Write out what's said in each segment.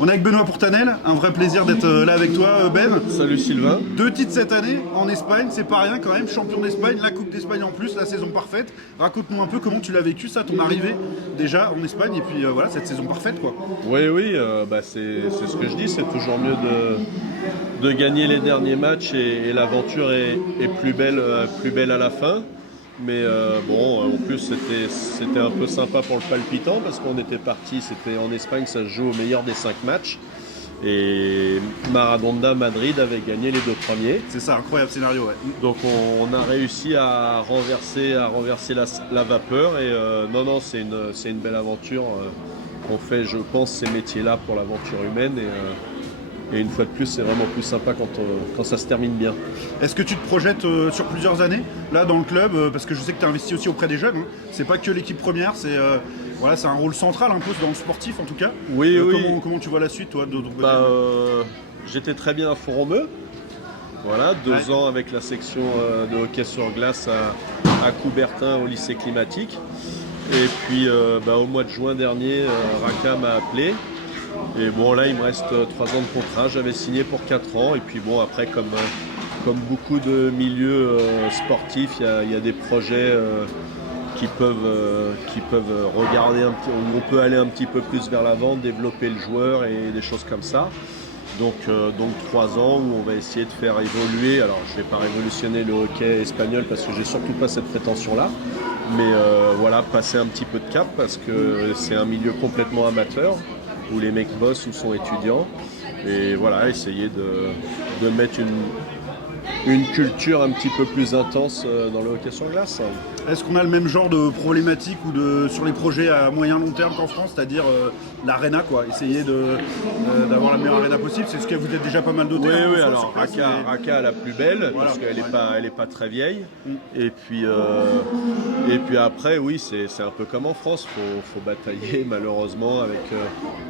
On est avec Benoît Pourtanel, un vrai plaisir d'être là avec toi, Ben. Salut Sylvain. 2 titres cette année en Espagne, c'est pas rien quand même, champion d'Espagne, la Coupe d'Espagne en plus, la saison parfaite. Raconte-nous un peu comment tu l'as vécu ça, ton arrivée déjà en Espagne et puis voilà cette saison parfaite quoi. Oui, c'est ce que je dis, c'est toujours mieux de gagner les derniers matchs et l'aventure est plus belle à la fin. Mais en plus c'était un peu sympa pour le palpitant parce qu'on était parti, c'était en Espagne, ça se joue au meilleur des 5 matchs. Et Maradona Madrid avait gagné les 2 premiers. C'est ça, incroyable scénario, ouais. Donc on a réussi à renverser la vapeur et c'est une belle aventure. On fait, je pense, ces métiers-là pour l'aventure humaine et une fois de plus, c'est vraiment plus sympa quand ça se termine bien. Est-ce que tu te projettes sur plusieurs années là dans le club parce que je sais que tu as investi aussi auprès des jeunes, hein. C'est pas que l'équipe première, c'est un rôle central un peu dans le sportif en tout cas. Oui. Comment tu vois la suite toi de ton côté? J'étais très bien à Font-Romeu. Voilà, 2 ans avec la section de hockey sur glace à Coubertin au lycée climatique. Et puis au mois de juin dernier, Raka m'a appelé. Et bon là il me reste 3 ans de contrat, j'avais signé pour 4 ans. Et puis bon après comme beaucoup de milieux sportifs, il y a des projets qui peuvent regarder un petit, on peut aller un petit peu plus vers l'avant, développer le joueur et des choses comme ça. Donc 3 ans où on va essayer de faire évoluer. Alors je ne vais pas révolutionner le hockey espagnol parce que j'ai surtout pas cette prétention-là. Mais passer un petit peu de cap parce que c'est un milieu complètement amateur où les mecs bossent ou sont étudiants. Et voilà, essayer de mettre une culture un petit peu plus intense dans le hockey sur glace. Est-ce qu'on a le même genre de problématique sur les projets à moyen long terme qu'en France, c'est-à-dire l'aréna quoi, essayer d'avoir la meilleure aréna possible, c'est ce que vous êtes déjà pas mal doté. Oui, alors Raka a la plus belle parce qu'elle est pas très vieille. Et puis après oui c'est un peu comme en France, faut batailler malheureusement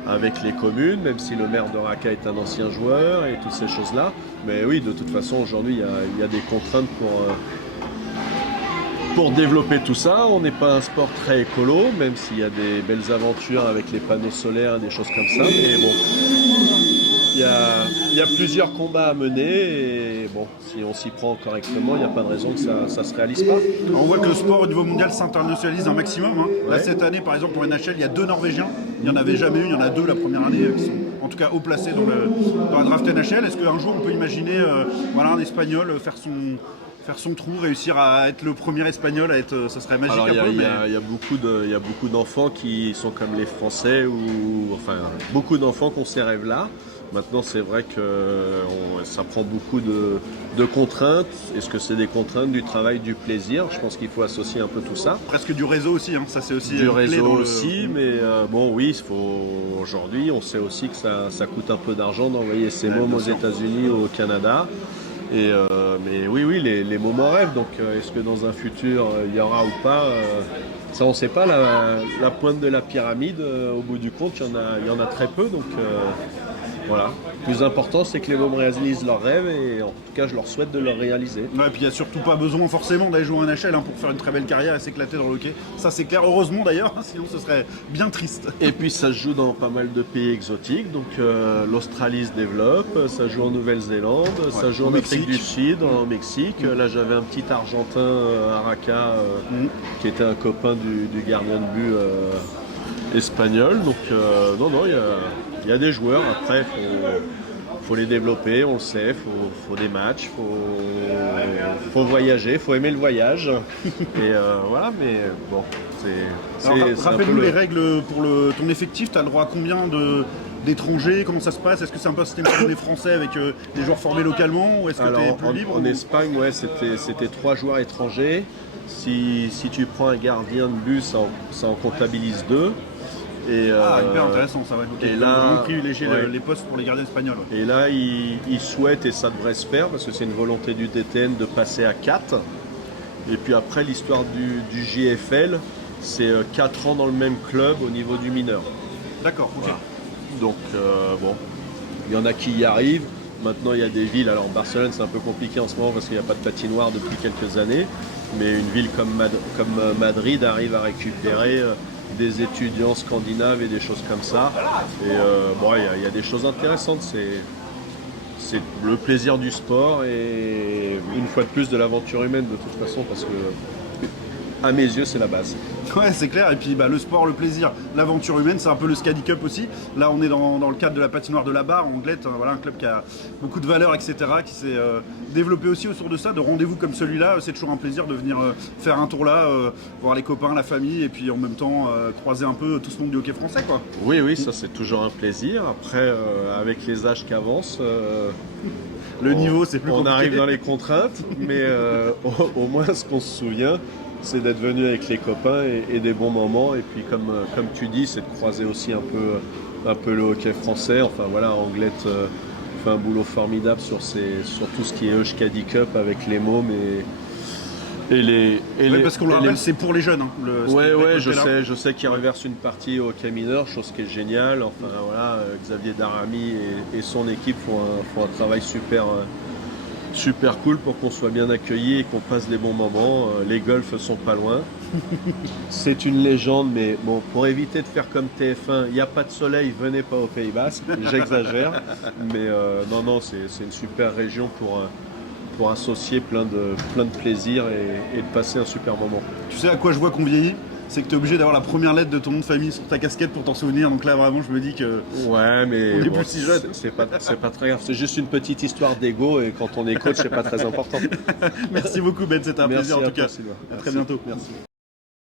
avec les communes, même si le maire de Raka est un ancien joueur et toutes ces choses-là. Mais oui, de toute façon aujourd'hui il y a des contraintes pour développer tout ça. On n'est pas un sport très écolo, même s'il y a des belles aventures avec les panneaux solaires et des choses comme ça. Mais bon, il y a plusieurs combats à mener et bon, si on s'y prend correctement, il n'y a pas de raison que ça se réalise pas. On voit que le sport au niveau mondial s'internationalise un maximum, hein. Ouais. Là cette année par exemple pour NHL, il y a 2 Norvégiens, il n'y en avait jamais eu, il y en a 2 la première année qui sont en tout cas haut placés dans la draft NHL. Est-ce qu'un jour on peut imaginer un Espagnol faire son trou, réussir à être le premier Espagnol à être, ça serait magique. Alors, mais... il y a beaucoup d'enfants qui sont comme les Français beaucoup d'enfants qui ont ces rêves-là. Maintenant, c'est vrai que ça prend beaucoup de contraintes. Est-ce que c'est des contraintes du travail, du plaisir? Je pense qu'il faut associer un peu tout ça. Presque du réseau aussi, hein. Ça c'est aussi du réseau aussi, mais aujourd'hui, on sait aussi que ça coûte un peu d'argent d'envoyer ses mômes aux États-Unis ou au Canada. Mais oui, les moments rêvent. Donc, est-ce que dans un futur, il y aura ou pas ça, on ne sait pas. La pointe de la pyramide, au bout du compte, il y en a très peu. Donc, voilà. Le plus important, c'est que les mômes réalisent leurs rêves et en tout cas, je leur souhaite de le réaliser. Ouais, et puis il n'y a surtout pas besoin forcément d'aller jouer en NHL pour faire une très belle carrière et s'éclater dans le hockey. Ça, c'est clair. Heureusement d'ailleurs, sinon ce serait bien triste. Et puis, ça se joue dans pas mal de pays exotiques. Donc, l'Australie se développe, ça joue en Nouvelle-Zélande, ça joue en Afrique du Sud, en Mexique. Là, j'avais un petit Argentin à Raka qui était un copain du gardien de but espagnol. Donc, il y a des joueurs. Après, faut les développer, on le sait, faut des matchs, faut voyager, faut aimer le voyage. Et voilà, mais bon, rappelle-nous les règles pour ton effectif. Tu as le droit à combien d'étrangers? Comment ça se passe? Est-ce que c'est un peu un système comme les Français avec des joueurs formés localement ou est-ce que tu es plus libre? En Espagne, c'était 3 joueurs étrangers. Si tu prends un gardien de but, ça en comptabilise 2. Hyper intéressant ça, ouais. Okay. Et là, privilégier les postes pour les gardiens espagnols. Ouais. Et là, ils souhaitent, et ça devrait se faire, parce que c'est une volonté du DTN de passer à 4. Et puis après, l'histoire du JFL, c'est 4 ans dans le même club au niveau du mineur. D'accord, ok. Voilà. Donc, il y en a qui y arrivent. Maintenant, il y a des villes, alors Barcelone, c'est un peu compliqué en ce moment parce qu'il n'y a pas de patinoire depuis quelques années. Mais une ville comme Madrid arrive à récupérer des étudiants scandinaves et des choses comme ça. Et bon, il y a des choses intéressantes. C'est le plaisir du sport et une fois de plus de l'aventure humaine de toute façon parce que à mes yeux c'est la base. Ouais, c'est clair. Et puis le sport, le plaisir, l'aventure humaine, c'est un peu le Scadi Cup aussi. Là, on est dans le cadre de la patinoire de la Barre, en Anglette, voilà, un club qui a beaucoup de valeurs, etc., qui s'est développé aussi autour de ça, de rendez-vous comme celui-là. C'est toujours un plaisir de venir faire un tour là, voir les copains, la famille, et puis en même temps croiser un peu tout ce monde du hockey français, quoi. Oui, oui, ça c'est toujours un plaisir. Après, avec les âges qui avancent, Le niveau, c'est plus on compliqué. arrive dans les contraintes, mais au moins ce qu'on se souvient, c'est d'être venu avec les copains et des bons moments. Et puis comme tu dis, c'est de croiser aussi un peu le hockey français. Enfin voilà, Anglette fait un boulot formidable sur tout ce qui est Euskadi Cup avec les mômes et les. Oui, parce qu'on le rappelle, c'est pour les jeunes. Hein, Ouais, je sais qu'il reverse une partie au hockey mineur, chose qui est géniale. Enfin voilà, Xavier Daramy et son équipe font un travail super cool pour qu'on soit bien accueillis et qu'on passe des bons moments. Les golfs sont pas loin. C'est une légende, mais bon, pour éviter de faire comme TF1, il n'y a pas de soleil, venez pas au Pays Basque. J'exagère, mais non, c'est une super région pour associer plein de plaisirs et de passer un super moment. Tu sais à quoi je vois qu'on vieillit? C'est que tu es obligé d'avoir la première lettre de ton nom de famille sur ta casquette pour t'en souvenir. Donc là, vraiment, je me dis que. Ouais, mais on est plus si jeune. c'est pas très grave. C'est juste une petite histoire d'ego et quand on est coach, c'est pas très important. Merci beaucoup, Ben. C'était un plaisir en tout cas. Sylvain. À très bientôt. Merci.